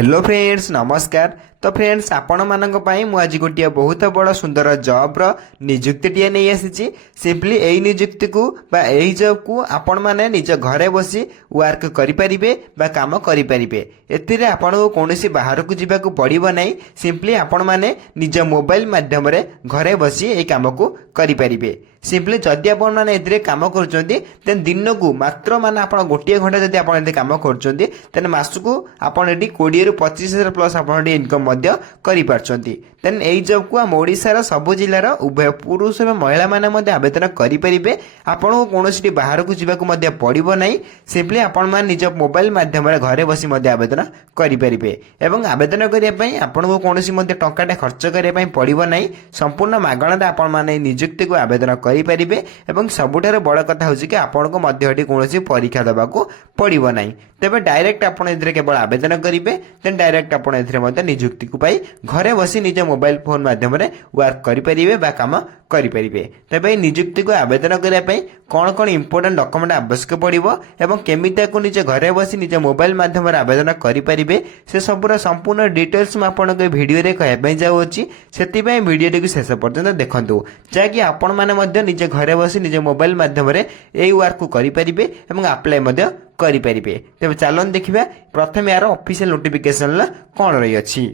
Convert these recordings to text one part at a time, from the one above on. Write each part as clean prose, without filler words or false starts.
Hello friends नमस्कार। तो friends आपण मानक पई मु आज गोटिया बहुत बड़ सुंदर जॉब रो नियुक्ति टिए नहीं आसी। सिंपली एई नियुक्ति को बा एई जॉब को आपण माने निज घरे बसी वर्क करि परिबे बा काम करि परिबे। एतिरे आपण को कोनोसी बाहर को जिबा को पड़िबो नाही। सिंपली आपण माने निज मोबाइल माध्यम रे घरे बसी एई काम को करि परिबे। सिंपली जदि आपण माने एतिरे काम करूचंती देन दिन को मात्र माने आपण गोटिए घंटा जदि आपण एते काम करूचंती देन मासको आपण एटी 20 रु 25,000 प्लस आपण एटी इनकम मध्य करि पारचंती। देन एई जॉब को हम ओडिसा सब जिल्लार उभय पुरुष एवं महिला माने मध्य आवेदन करि परिबे। आपण को कोनोसी बाहर को जिबा को मध्य पड़िबो नाही। सिंपली आपण मान निज मोबाइल माध्यम रे घरे बसी मध्य आवेदन करि परिबे एवं आवेदन करिया पई आपण को कोनोसी मध्य टंकाटे खर्च करिया पई पड़िबो नाही। संपूर्ण मागणा आपण माने नियुक्ति को आवेदन करि परिबे एवं सबुठारे बड़ कथा होछि कि आपण को मध्य एटी कोनोसी परीक्षा देबा को पड़िबो नाही। तेबे डायरेक्ट आपण एथिरे केवल आवेदन करिवे देन डायरेक्ट आपण एथिरे मध्य नियुक्ति को पाई घरे बसी निज मोबाइल फोन माध्यम रे वर्क करि परिबे बा काम करि परिबे। तेबे नियुक्ति को आवेदन करिया पई कोन कोन इंपोर्टेंट डॉक्यूमेंट आवश्यक पड़िबो एवं केमिता को निज घरे बसी निज मोबाइल माध्यम रे आवेदन करि परिबे से सबुरा संपूर्ण डिटेल्स म आपण के वीडियो रे कहै पई जाउ अछि। सेति पई वीडियो को शेष पर्यंत देखंतु जाकि आपण माने मध्य निज घरे बसी निज मोबाइल माध्यम रे एई वर्क को करि परिबे एवं अप्लाई मध्य करि परिबे। तेबे चालन देखिबा प्रथम यार ऑफिशियल नोटिफिकेशन कोन रही अछि।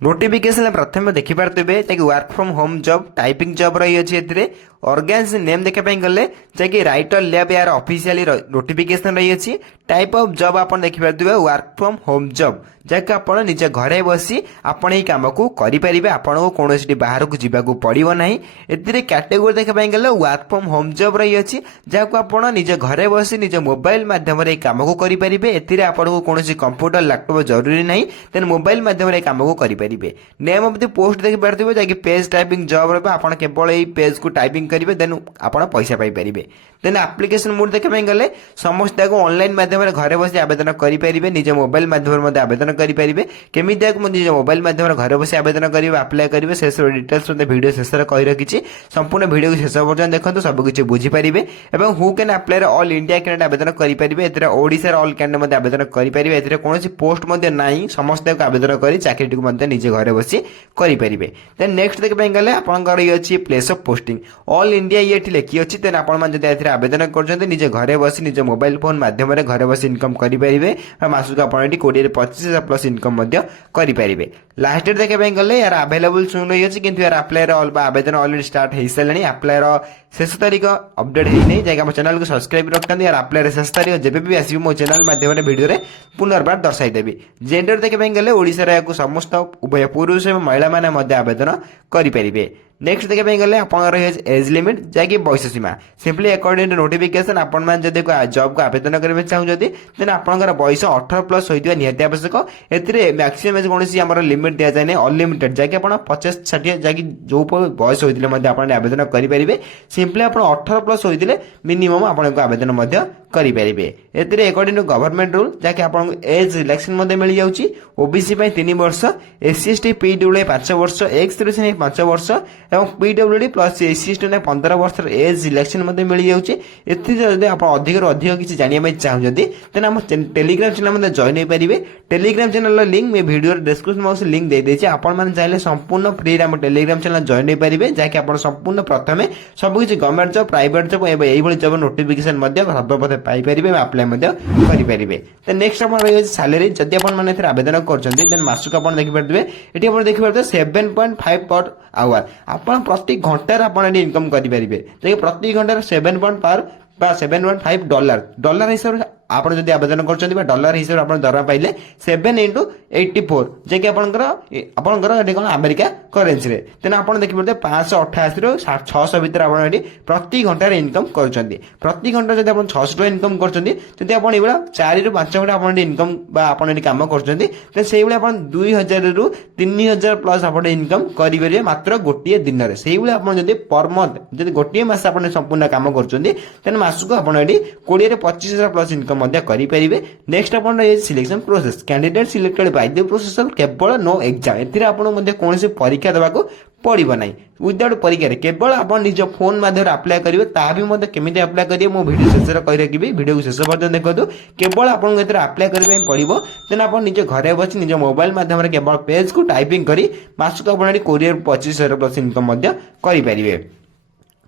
नोटिफिकेशन प्रथम देखि पारतबे ताकि work from home job typing job रही अछि। एथिरे ऑर्गेनाइजेशन नेम देखा पई गले जाकि राइटर लैब यार ऑफिशियली नोटिफिकेशन रही अछि। टाइप ऑफ जॉब आपण देखि पारतबे वर्क फ्रॉम होम जॉब जाकि आपण निज घरे बसी आपण एई काम को करि परिबे। आपण को कोनोसी बाहर को जिबा को पड़िबो नाही। एथिरे कैटेगरी देखा पई गले वर्क फ्रॉम होम जॉब रही अछि जाकि आपण निज घरे बसी निज मोबाइल माध्यम रे काम को करि परिबे। एथिरे आपण को कोनोसी कंप्यूटर लैपटॉप जरूरी नाही देन मोबाइल माध्यम रे काम को करि परिबे। नेम ऑफ द पोस्ट देखि पारतबे जाकि पेज टाइपिंग जॉब रे आपण केवल एई पेज को टाइपिंग करिवे देन आपण पैसा पाई परिबे। देन एप्लीकेशन मोड देखा पई गले समस्त को ऑनलाइन माध्यम रे घरे बसी आवेदन करि परिबे निज मोबाइल माध्यम रे आवेदन करि परिबे। केमिति को निज मोबाइल माध्यम रे घरे बसी आवेदन करिवे अप्लाई करिवे शेष डिटेल्स मते वीडियो शेष रे कहि रखिछि। संपूर्ण वीडियो को शेष पर्यंत देखंतु सब किछि बुझी परिबे एवं हु कैन अप्लाई रे ऑल इंडिया कैंडिडेट आवेदन करि परिबे। एतरे ओडिसा रे ऑल कैंडिडेट मते आवेदन करि परिबे। एतरे कोनोसी पोस्ट मते नाही समस्त को आवेदन करि चाकरी को मते निज घरे बसी करि परिबे। देन नेक्स्ट देख पई गले आपन कर अछि place of posting all India ये एठी लिखि अछि। देन आपन मान जदि एथरे आवेदन करछन्ते निज घरे बसी निज मोबाइल फोन माध्यम रे घरे बसी इनकम करि परिबे। मासुक आपन एठी 20 रे 25,000 प्लस इनकम मध्य करि परिबे। लास्ट डेट देखा पई गले यार अवेलेबल सुन रही अछि किंतु यार अप्लाई रे ऑल आवेदन ऑलरेडी स्टार्ट हे सलेनी। अप्लाई रो शेष तारीख अपडेट हे नै जाय हम चैनल को सब्सक्राइब रखथान। यार अप्लाई रे शेष तारीख जेबे भी आसी मो चैनल माध्यम रे वीडियो रे पुनर्बार दर्शाई देबी। जेंडर देखा पई गले ओडिसा रे को समस्त उभय पुरुष एवं महिला माने मध्य आवेदन करि परिबे। नेक्स्ट देखा पई गले आपन एज लिमिट जाकि बयस सीमा सिंपली अकॉर्डिंग टू नोटिफिकेशन आपण मान जदि जॉब को आवेदन करबे चाहू जदि देन आपनकर बयस 18 प्लस होइदिया निहति आवश्यक। एथिरे मैक्सिमम एज कोनसी हमर लिमिट दिया जाय नै अनलिमिटेड जाकि आपण 50-60 जाकि जो बयस होइदिले मध्य आपण आवेदन करि परिबे। सिंपली आपण 18 प्लस होइदिले मिनिमम आपण को आवेदन मध्य करि परिबे। एथिरे अकॉर्डिंग टू गवर्नमेंट रूल जाकि आपण एज रिलैक्सेशन मध्य मिल जाउची। ओबीसी पई 3 वर्ष एससी एसटी पीडब्ल्यूडी 5 वर्ष एक्स सर्विस 5 वर्ष एवं पीडब्ल्यूडी प्लस एससी एसटी ने 15 वर्ष एज रिलैक्सेशन मध्य मिल जाउची। एथि जदि आपण अधिक रो अधिक किछि जानिया में चाहू जदि देन हम टेलीग्राम चैनल मध्य जॉइन होई परिबे। टेलीग्राम चैनल रो लिंक मे वीडियो डिस्क्रिप्शन बॉक्स लिंक दे देछि। आपण मान चाहिले संपूर्ण फ्री रे हम टेलीग्राम चैनल जॉइन होई परिबे जाकि आपण संपूर्ण प्रथमे सब किछि गवर्नमेंट जॉब प्राइवेट जॉब एवं एई भली जॉब नोटिफिकेशन मध्य सर्वप्रथम पाई परिबे अप्लाई मध्य करि परिबे। देन नेक्स्ट आपण रहि सैलरी जदि आपण माने एथि आवेदन करछन्ती देन मासुक आपण देखि परदिबे। एठी आपण देखि परदिबे 7.5 पर आवर आपण प्रति घंटा रे आपण इनकम करि परिबे। जे प्रति घंटा रे 7.5 डॉलर हिसाब आपण जदि आवेदन करछन्ती बा डॉलर हिसाब आपण दरमा पाइले 7 * 84 जे कि आपनकर एठी कोन अमेरिका करेंसी रे तेन आपण देखि परते 588 रो 600 भीतर आपण एठी प्रति घंटा रे इनकम करछन्ती। प्रति घंटा जदि आपण 600 टका इनकम करछन्ती जदि आपण एबला 4 ରୁ 5 घंटा आपण इनकम बा आपण एठी काम करछन्ती ते सेही बेले आपण 2000 ରୁ 3000 प्लस आपण इनकम करि परिबे मात्र गोटिए दिन रे। सेही बेले आपण जदि पर मंथ जदि गोटिए मास आपण संपूर्ण काम करछन्ती तेन मासको आपण एठी 20 ରୁ 25,000 प्लस इनकम मध्य करि परिबे। नेक्स्ट आपण selection process candidate selected by the process of केवल नो एग्जाम एथिरे आपण मध्य कोनसे परीक्षा देबा को पड़ो ना विदाउट परीक्षा केवल आप निज फोन माध्यम अप्लाई करेंगे ताकि केमी अप्लाई करेंगे मो भिडियो शेष कही रखी भिडियो को शेष पर्यटन देखो केवल आपको अप्लाई करने पड़ो देन आप निज घर बस निज मोबाइल माध्यम केवल पेज को टाइपिंग कर मासक आप कोरियर 25,000 प्लस इनकम करेंगे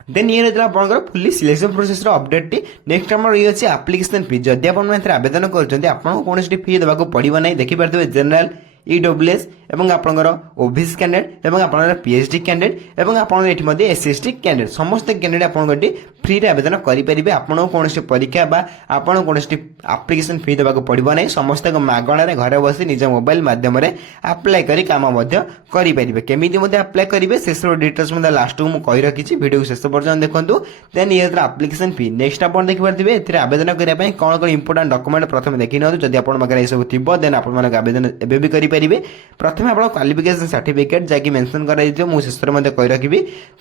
देन ये रहा आपंकर fully selection process update next आम रही है एप्लिकेशन फी जदि आप आवेदन कौन फी देवाक पड़ो ना देखिपे जनरल ईडब्ल्यूएस एवं आपंकर ओबीसी कैंडिडेट एवं आपंकर पीएचडी कैंडिडेट एवं आपंकर एठी मध्ये एसएसटी कैंडिडेट समस्त कैंडिडेट आपंकर फ्री रे आवेदन करि परिबे आपन कोन परीक्षा बा आपन कोन एप्लिकेशन फी देबाक पड़िबो नै समस्त मागणा रे घरे बसी निज मोबाइल माध्यम रे अप्लाई करी काम मध्ये करि परिबे केमिति मध्ये अप्लाई करिवे शेष डिटेल्स मध्ये लास्ट को मु कहि रखिछि वीडियो को शेष पर्यंत देखंतु देन ये एप्लिकेशन फी नेक्स्ट आपन देखि परथिबे एथिरे आवेदन करिया पई कोन कोन इंपोर्टेंट डॉक्यूमेंट प्रथम देखि नथु जदि आपन मगरे ए सब थिबो देन आपन माने आवेदन एबे भी करि परिबे प्रथम आप क्वालिफिकेशन सर्टिफिकेट जैक मेंशन कर मुझे शेष में कही रखी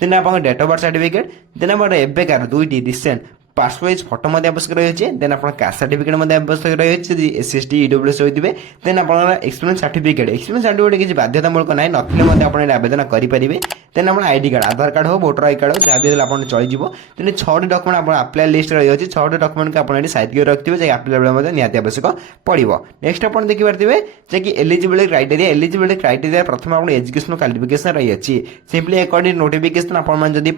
देन आप date of birth certificate then आप एबेकार दुईटी रिसेंट पासपोर्ट फोटो आवश्यक रही है देन आप कास्ट सर्टिफिकेट आवश्यक रही है एसएसटी ईडब्ल्यूएस होते देन आप एक्सपीरियंस सर्टिफिकेट किसी बाध्यतामूलक ना नथिले आवेदन करेंगे देन आप आईडी कार्ड आधार कार्ड हो वोटर आई कार्ड हो जहाँ भी आप चलो देन 6टी डॉक्यूमेंट आप अप्लाई लिस्ट रही है 6टी डॉक्यूमेंट को आप साइड कर रखिए जैसे अप्लाई बेले निहाती आवश्यक पड़ो नेक्स्ट आप देखिपे कि एलिजिबिलिटी क्राइटेरिया प्रथम आप एजुकेशन क्वालिफिकेशन रही है सिंपली अकॉर्डिंग नोटिफिकेशन आप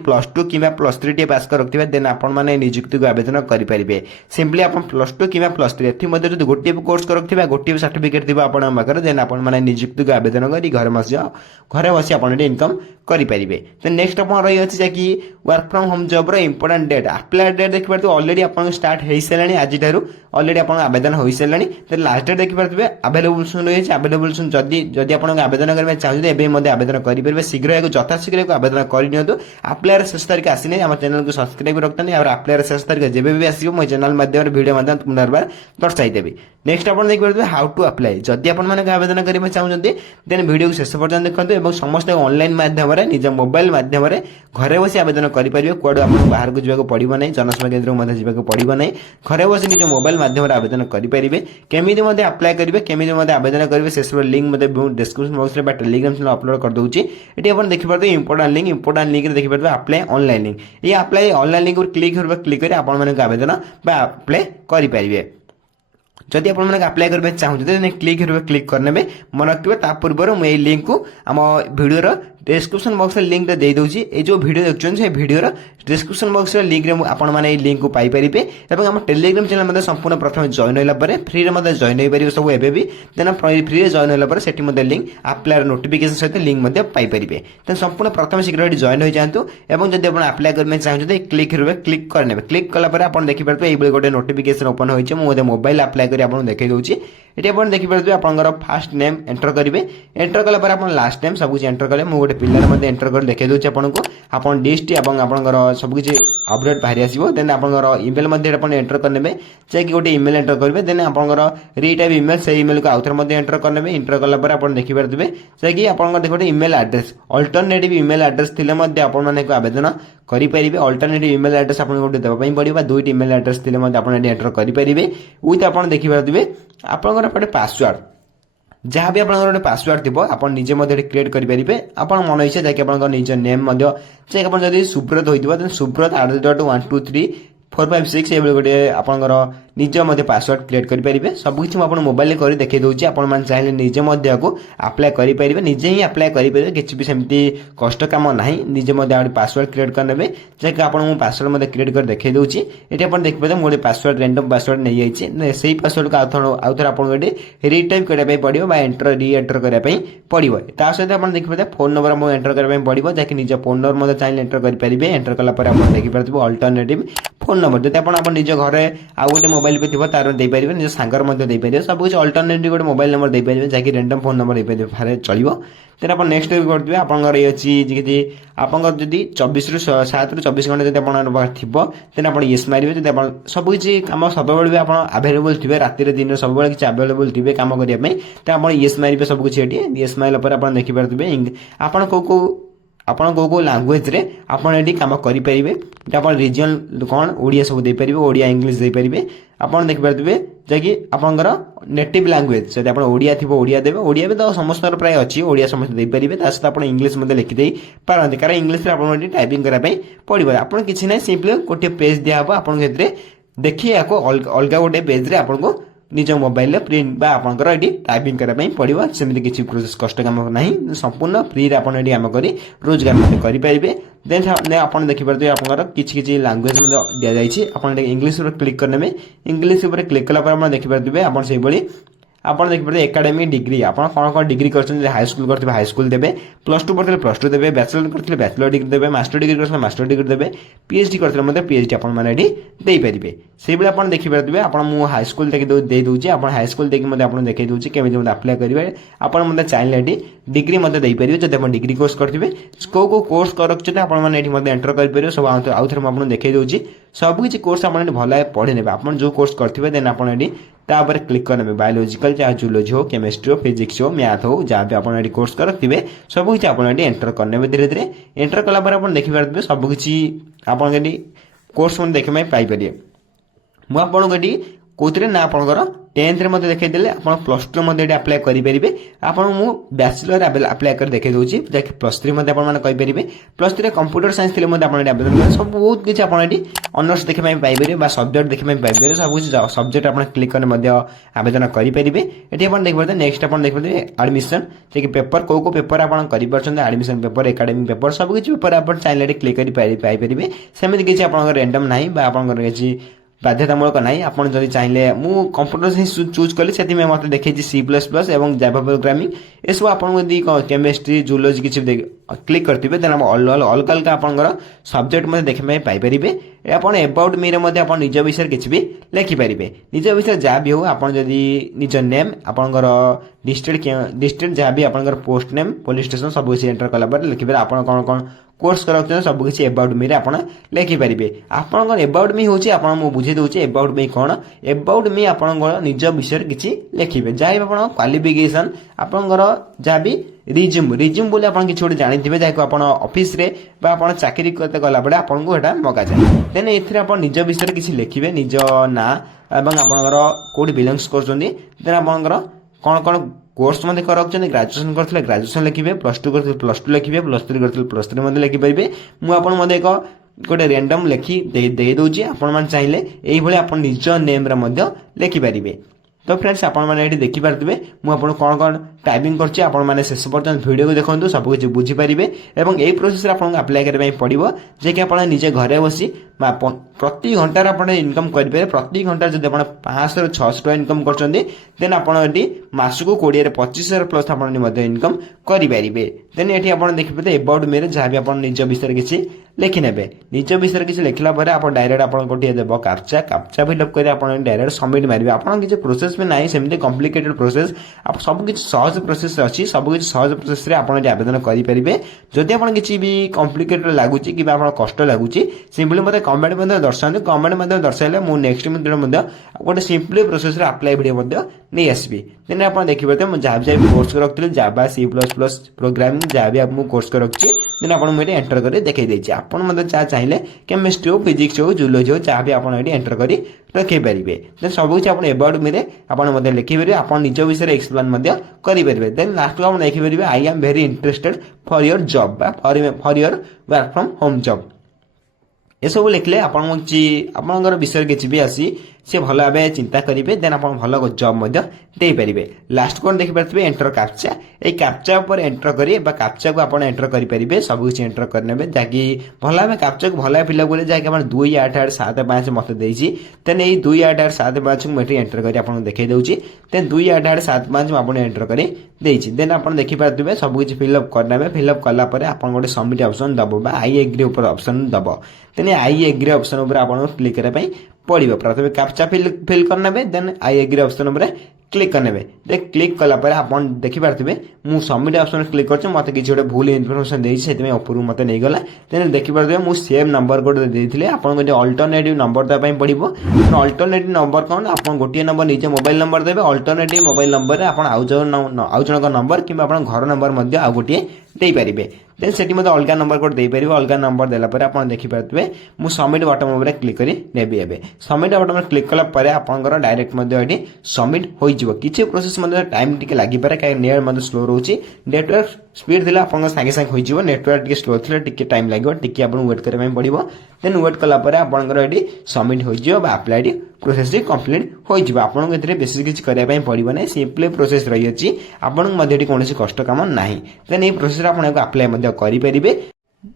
+2 कि +3 पास कर रखिए देन आपने नियुक्ति को आवेदन करेंगे सिंपली आप +2 कि +3 एथि गोटे कोर्स कर रखिए गोटे सर्टिफिकेट थी आपके देन आप नियुक्ति को आवेदन कर घरे बस आप इनकम करेंगे देन नेक्स्ट आप रही है कि वर्क फ्रॉम होम जॉब रो इंपोर्टेंट डेट अप्लाई डेट देखिए ऑलरेडी आप स्टार्ट हो सारे आज ऑलरेडी आप आवेदन हो सारे देन लास्ट डेट देखिए अवेलेबल रही है अवेलेबल जदि आप आवेदन करना चाहते हैं आवेदन करेंगे शीघ्र यथाशीघ्र आवेदन करनी अप्लाई शेष तारीख आसने आम चैनल को सब्सक्राइब रखते हैं अप्लाई शेष तारीख जब भी आसो मो चैनल माध्यम वीडियो माध्यम पुनर्बार दर्शाईदेवी नेक्स्ट आप देखिए हाउ टू अप्लाई जदि आप आवेदन करना चाहते देन वीडियो को शेष पर्यटन देखते समस्त ऑनलाइन माध्यम निज मोबाइल माध्यम घरे बस आवेदन करेंगे कौड़ आप बाहर को जावाक पड़ो ना जनसेवा केन्द्र को जावाक पड़ो ना घरे बस निज मोबाइल माध्यम आवेदन करेंगे केमी अप्लाई करेंगे केमी आवेदन करेंगे शेष लिंक डिस्क्रिप्शन बॉक्स में टेलीग्राम चैनल अपलोड कर दूसरी ये आप देखिए इंपोर्टेंट लिंक देखिए अप्लाई ऑनलाइन लिंक ये अप्लाई ऑनलाइन लिंक क्लिक कर आवेदन अप्लाई करेंगे जदि आप अप्लाई करने चाहते क्लिक करने मन रखिए पूर्व मुझे लिंक को आम भिडर डिस्क्रिप्शन बॉक्स लिंक दे दूसरी ये जो वीडियो देखते हैं भिडर डिस्क्रिप्शन बॉक्स लिंक आपने लिंक को पाइपर और आम टेलीग्राम चैनल संपूर्ण प्रथम जॉइन होगा फ्री में जॉइन हो पार सब एवं देन फ्री जॉइन होगा से लिंक अप्लाई नोटिफिकेशन सहित लिंक पाइपर देन संपूर्ण प्रथम शीघ्र जॉइन हो जातु और जब आप अप्लाई करना चाहते क्लिक करने क्लिक कलापर आप देखिए ये गोटे नोटिफिकेशन ओपन होते मोबाइल अप्लाई कर देखी दूसरी ये आप देखिए आपंकर फास्ट नेम एंटर करेंगे एंटर कलापर आप लास्ट नेम सब कुछ एंटर करेंगे मुझे पिलार एंटर कर देखी दूसरी आपको आप डिस्ट आपंकर सबकि अपडेट बाहरी आसो देन आपंकर इमेल एंटर करने चाहिए गोटे इमेल एंटर करेंगे देन आपंकर रिटाइप इमेल से इमेल को आउथर एंटर करने एंटर कलापर आप देखिपे चाहिए आप देखो email address alternative email address थे आपको आवेदन करेंगे अल्टरनेटिव इमेल एड्रेस आपको गोटे देवाई पड़ो दुईट इमेल एड्रेस थे एंटर करेंगे विथ आप देखिपे आपंकर पटे पासवर्ड जहाँ भी आप पासवर्ड थी आप निजे क्रिएट करेंगे आप मन इच्छा जैसे निज नेम चाहिए सुब्रत होता सुब्रत @123 456 ये गोटे आपंकर निज पासवर्ड क्रिएट करेंगे सबकि मुझे मोबाइल कर देखी दूसरी आप चाहिए निजे को अप्लाई करेंगे निजे ही अप्लाई करेंगे किसी भी सेमती कष्ट कम ना निजे पासवर्ड क्रिएट करने जैसे आपको पासवर्ड क्रिएट कर देखी दूसरी ये आप देखिए मुझे पासवर्ड रैंडम पासवर्ड नहीं जाइए से पासवर्ड को आउथर आपको रिटाइप करने पड़ो री एंटर करने पड़ो ता सहित आप देखिए फोन नंबर मुझे एंटर करने पड़ो जैसे निज फोन नंबर चाहिए एंटर करेंगे एंटर कलापर आप देखिए अल्टरनेटिव फोन नंबर जब आप निज घर आउ गोटे मोबाइल पे थी तार देपारे निज सांगर देपारे सब कुछ अल्टरनेटिव गोटे मोबाइल नंबर देपारे जैसे रैंडम फोन नंबर देपारे चलो देन आप नेक्स्ट करेंगे आपंकर ये अच्छी आपंकर जदि 24 ରୁ 7 ରୁ 24 घंटे जब आप थी देन आप येस मारे जब आप सबकि कम सब भी आप आवेलेबल थे राति दिन सब किसी आवेलेबल थे कम करने तो आप येस मारे सबकि ये येस मारे आप देखिपे आप कौ ଆପଣ କୋଉ ଲାଙ୍ଗୁଏଜରେ ଆପଣ ଏଠି କାମ କରିପାରିବେ। ଆପଣ ରିଜିଅନ୍ କ'ଣ ଓଡ଼ିଆ ସବୁ ଦେଇପାରିବେ, ଓଡ଼ିଆ ଇଂଲିଶ ଦେଇପାରିବେ। ଆପଣ ଦେଖିପାରୁଥିବେ ଯାହାକି ଆପଣଙ୍କର ନେଟିଭ୍ ଲାଙ୍ଗୁଏଜ, ଯଦି ଆପଣ ଓଡ଼ିଆ ଥିବ ଓଡ଼ିଆ ଦେବେ। ଓଡ଼ିଆ ବି ତ ସମସ୍ତଙ୍କର ପ୍ରାୟ ଅଛି, ଓଡ଼ିଆ ସମସ୍ତେ ଦେଇପାରିବେ। ତା ସହିତ ଆପଣ ଇଂଲିଶ ମଧ୍ୟ ଲେଖିଦେଇ ପାରନ୍ତି, କାରଣ ଇଂଲିଶରେ ଆପଣଙ୍କୁ ଏଠି ଟାଇପିଂ କରିବା ପାଇଁ ପଡ଼ିବ। ଆପଣ କିଛି ନାହିଁ, ସିମ୍ପଲି ଗୋଟିଏ ପେଜ୍ ଦିଆହେବ, ଆପଣଙ୍କୁ ସେଥିରେ ଦେଖି ଏହାକୁ ଅଲଗା ଗୋଟେ ପେଜ୍ରେ ଆପଣଙ୍କୁ ନିଜ ମୋବାଇଲରେ ପ୍ରିଣ୍ଟ ବା ଆପଣଙ୍କର ଏଠି ଟାଇପିଂ କରିବା ପାଇଁ ପଡ଼ିବ। ସେମିତି କିଛି ପ୍ରୋସେସ୍ କଷ୍ଟ କାମ ନାହିଁ, ସମ୍ପୂର୍ଣ୍ଣ ଫ୍ରିରେ ଆପଣ ଏଠି କାମ କରି ରୋଜଗାର ମଧ୍ୟ କରିପାରିବେ। ଦେନ୍ ଆପଣ ଦେଖିପାରୁଥିବେ ଆପଣଙ୍କର କିଛି କିଛି ଲାଙ୍ଗୁଏଜ ମଧ୍ୟ ଦିଆଯାଇଛି। ଆପଣ ଏଠି ଇଂଲିଶ ଉପରେ କ୍ଲିକ୍ କରିନେବେ। ଇଂଲିଶ ଉପରେ କ୍ଲିକ୍ କଲା ପରେ ଆପଣ ଦେଖିପାରୁଥିବେ ଆପଣ ସେଇଭଳି ଆପଣ ଦେଖିପାରୁଥିବେ ଏକାଡେମିକ୍ ଡିଗ୍ରୀ, ଆପଣ କ'ଣ ଡିଗ୍ରୀ କରିଛନ୍ତି। ହାଇସ୍କୁଲ କରିଥିବେ ହାଇସ୍କୁଲ ଦେବେ, +2 କରିଥିଲେ +2 ଦେବେ, ବ୍ୟାଚଲର କରିଥିଲେ ବ୍ୟାଚଲର ଡିଗ୍ରୀ ଦେବେ, ମାଷ୍ଟର ଡିଗ୍ରୀ କରିଥିଲେ ମାଷ୍ଟର ଡିଗ୍ରୀ ଦେବେ, ପିଏଚ୍ଡି କରିଥିଲେ ମଧ୍ୟ ପିଏଚ୍ଡି ଆପଣମାନେ ଏଠି ଦେଇପାରିବେ। ସେଇଭଳି ଆପଣ ଦେଖିପାରୁଥିବେ ଆପଣ ମୁଁ ହାଇସ୍କୁଲ ଦେଇଦେଉଛି, ଆପଣ ହାଇସ୍କୁଲ ଦେଇକି ମଧ୍ୟ ଆପଣଙ୍କୁ ଦେଖାଇ ଦେଉଛି କେମିତି ମଧ୍ୟ ଆପ୍ଲାଏ କରିବେ। ଆପଣ ମଧ୍ୟ ଚାହିଁଲେ ଏଠି ଡିଗ୍ରୀ ମଧ୍ୟ ଦେଇପାରିବେ। ଯଦି ଆପଣ ଡିଗ୍ରୀ କୋର୍ସ କରିଥିବେ କେଉଁ କୋର୍ସ କରୁଛନ୍ତି ଆପଣମାନେ ଏଠି ମଧ୍ୟ ଏଣ୍ଟର କରିପାରିବେ। ସବୁ ଆଉଥରେ ମୁଁ ଆପଣଙ୍କୁ ଦେଖାଇ ଦେଉଛି। ସବୁକିଛି କୋର୍ସ ଆପଣ ଏଠି ଭଲ ଭାବେ ପଢ଼ି ନେବେ। ଆପଣ ଯେଉଁ କୋର୍ସ କରିଥିବେ ଦେନ୍ ଆପଣ ଏଠି ତାପରେ କ୍ଲିକ୍ କରିନେବେ। ବାୟୋଲୋଜିକାଲ ଚାहे ଜୁଲୋଜି हो, केमिस्ट्री हो, फिजिक्स हो, मैथ हो, जहाँ भी आप कोर्स करते सबकि आप एंटर करने धीरे धीरे एंटर कलापर आप देखिपारे सबकि आप कोर्स मैंने देखा पाइपर। मुझे कौन ना आपंकर 10th रे मते देखै देले आपण +2 मते एटी अप्लाई करि परिबे। आपण मु बैचलर अप्लाई कर देखै दोछि, जाकि +3 मते आपण माने कहि परिबे। +3 रे कंप्यूटर साइंस थिले मते आपण एटी आवेदन कर सब बहुत किछ आपण एटी ऑनर्स देखै पई पाइबे बा सब्जेक्ट देखै पई पाइबे। सब किछ सब्जेक्ट आपण क्लिक करने मते आवेदन करि परिबे। एटी आपण देखि परते नेक्स्ट आपण देखि परते एडमिशन, जे कि पेपर को पेपर आपण करि परछन, एडमिशन पेपर, एकेडमिक पेपर, सब किछ पेपर आपण चाइले एटी क्लिक करि पाइ परिबे। सेमिति किछ आपण रैंडम नाही बा आपण किछ बाध्यतामूलक नहीं। आप जब चाहिए मु कंप्यूटर साइंस चूज कली से मत देखी C++ एवं जावा प्रोग्रामिंग ये सब आप केमिस्ट्री जूलॉजी किसी क्लिक करते देन अलग अलग आपंकर सब्जेक्ट मत देखा पाइपर। आप एबाउट मी आप निज विषय किसी भी लिखिपारे। निज विषय जहाँ भी हो आप निज नेम आपंकर डिस्ट्रिक्ट जहाँ भी आप पोस्ट नेम पुलिस स्टेशन सब किसी एंटर कलापर लिखिपारे। आप कौन कौन कोर्स कर सब किसी एबाउट मी आप लिखिपारे। आपंकर एबाउट मी हूँ आप बुझे दूसरे एबाउट मी कौन। एबाउट मी आप निज विषय किसी लिखे जहाँ भी आप क्वालिफिकेशन आपंकर जहाँ भी रिज्यूम बोले आप किसी गोटे जानी जहाँ आप ऑफिस रे बा आप चाकरी करते गला बेले आपको यहाँ मगा जाए। देन ये आप निज विषय किसी लिखे निज ना एवं आपंकर कौट बिलोंग्स कर आपंकर कौन कौन कोर्स मत कर ग्रेजुएशन करते ग्रेजुएशन लिखे, +2 करते +2 लिखे, +3 करते +3 मत लिखिपारे। मुझे एक गोटे रैंडम लिखि दे दूची आपण चाहिए यही आप निज नेम लिखिपारे। तो फ्रेंड्स आपने देखिपारे मुझे कौन कौन टाइपिंग कर शेष पर्यटन वीडियो को देखो सबकि बुझीपारे। और यही प्रोसेस आपको अप्लाई करने पड़ो जे कि आप निजे घरे बसी प्रति घंटार आप इनकम करेंगे। प्रति घंटा जब आप 500 ରୁ 600 टका इनकम कर देन आपड़ी मसक 20 ରୁ 25,000 प्लस आप इनकम करेंगे। देन ये आप देखिए एबाउट मी जहाँ भी आप निज विषय किसी लिखिने निज विषय किसी लिखला आप डायरेक्ट आप गोटे देव कैप्चा फिलअप कर डायरेक्ट सबमिट मारे। आप किसी प्रोसेस भी ना सेमती कॉम्प्लिकेटेड प्रोसेस आप सबकि सहज प्रोसेस अच्छी सबकि सहज प्रोसेस आप आवेदन करेंगे। जदि आप किसी भी कॉम्प्लिकेटेड लगुच कि कष्ट लगुच सिंपली मतलब कमेंट दर्शाते कमेंट दर्शाइले मुझे नेक्स्ट वीडियो गोटे सिंपली प्रोसेस अप्लाई वीडियो नहीं आसबि। देन आप देखिए मुझे जहाँ भी कोर्स रखी जावा C++ प्रोग्रामिंग जहाँ भी आप कोर्स कर रखी देन आप एंटर कर देखई देछि। आपन मतलब जहाँ चाहिए केमिस्ट्री हो, फिजिक्स हो, जूलॉजी हो, जहाँ भी आप एंटर कर रखी पारे। देन सब कुछ आप एबाउट मी आप लिखिपारे। आप निज विषय एक्सप्लेन करेंगे। देन लास्ट को आप देखिपारे I am very interested for your job for your work from home job ये सब लिखले आपंकर विषय किसी भी आसी सी भल भाव चिंता करेंगे। देन आप भल जॉब दे पारे। लास्ट को देखिपारे एंटर कैप्चा ये कैप्चा पर एंटर करेंगे कैप्चा को आप एंटर करेंगे। सब किसी एंटर करने जहाँकि भल भाव कैप्चा को भल फिलअप करेंगे जहाँकि आप 2 8 8 7 5 मत देती देन ये 2 8 8 7 5 मुझे एंटर कर आपको देखई दूसरी। देन 2 8 8 7 5 मुझे एंटर कर देन आप देखिपारे सब किसी फिलअप करने फिलअप कलापर आप गोटे सबमिट ऑप्शन दब आई एग्री ऊपर ऑप्शन दब। देन आई एग्री ऑप्शन ऊपर आपको क्लिक करने पड़ो। प्रथम कैप्चा फिल करने देन आई एग्री ऑप्शन ऊपर क्लिक करने देन क्लिक कलापर आप देखिपारे मुझे सबमिट ऑप्शन क्लिक कर मत किसी गोटे भूल इनफॉरमेशन देती ऊपर मत नहीं गला। देन देखिपारे मुझे सेम नंबर गोटे देते आपको गोटे अल्टरनेटिव नंबर देवाई पड़ो। अल्टरनेटिव नंबर कौन आप गोटे नंबर निज मोबाइल नंबर देवे अल्टरनेटिव मोबाइल नंबर आप आउ जन नंबर कि घर नंबर आउ गोटे दे पारे। देन सेठी मते अलगा नंबर कोड दे परिबो अलगा नंबर देला परे आपण देखि पारतबे मु सबमिट बटन ऊपर क्लिक करी नेबी एबे सबमिट बटन क्लिक कला परे आपनकर डायरेक्ट मध्ये एठी सबमिट होई जिवो किछि प्रोसेस मध्ये टाइम टिके लागि पारे काई नेट मध्ये स्लो रहउची नेटवर्क स्पीड दिला आपन संगे संगे होई जिवो नेटवर्क टिके स्लो थिले टिके टाइम लागो टिके आपन वेट करे पड़िबो देन वेट कला परे आपनकर एठी सबमिट होई जिवो बा अप्लाई प्रोसेस कंप्लीट होई जिवो आपन एथिरे बेसी किछि करे पय पड़िबो नै सिंपली प्रोसेस रही अछि आपन मध्ये कोनोसी कष्ट काम नाही देन ए प्रोसेस आपन अप्लाई मध्ये करि परिबे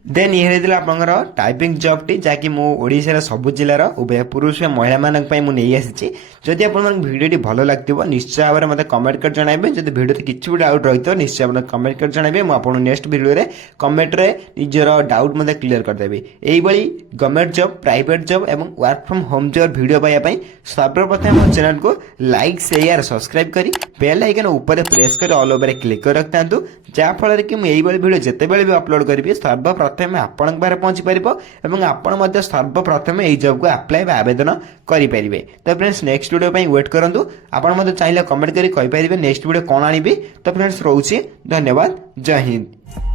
देन ये हेदिला आपनकर टाइपिंग जॉब टी जाकि मु ओडिसा रा सब जिल्लार उभय पुरुष महिला मानक पय मु नै आसीची जदि आपन मन वीडियो टी भलो लागतिबो निश्चय भाबरे मते कमेंट कर जणाइबे जदि वीडियो ते किछि भी डाउट रहितो निश्चय आपन कमेंट कर जणाइबे मु आपन नेक्स्ट वीडियो रे कमेंट रे निजर डाउट मते क्लियर कर देबे एई बळी गवर्नमेंट जॉब प्राइवेट जॉब एवं work from home job video पाया पय सर्वप्रथम मो चैनल को लाइक शेयर सब्सक्राइब करी बेल आइकन ऊपर प्रेस कर ऑल ओवर क्लिक कर रखतांतु जा फल कि मु एई बळी वीडियो जते बेले भी अपलोड करबी सर्वप्रथम आपण बारे पहुंची परिबो एवं आपण मध्ये सर्वप्रथम एई जॉब को अप्लाई बा आवेदन करि परिबे तो फ्रेंड्स नेक्स्ट वीडियो पय वेट करंतु आपण मध्ये चाहिले कमेंट करी कहि परिबे नेक्स्ट वीडियो कोन आनिबी तो फ्रेंड्स रहउची धन्यवाद जय हिंद।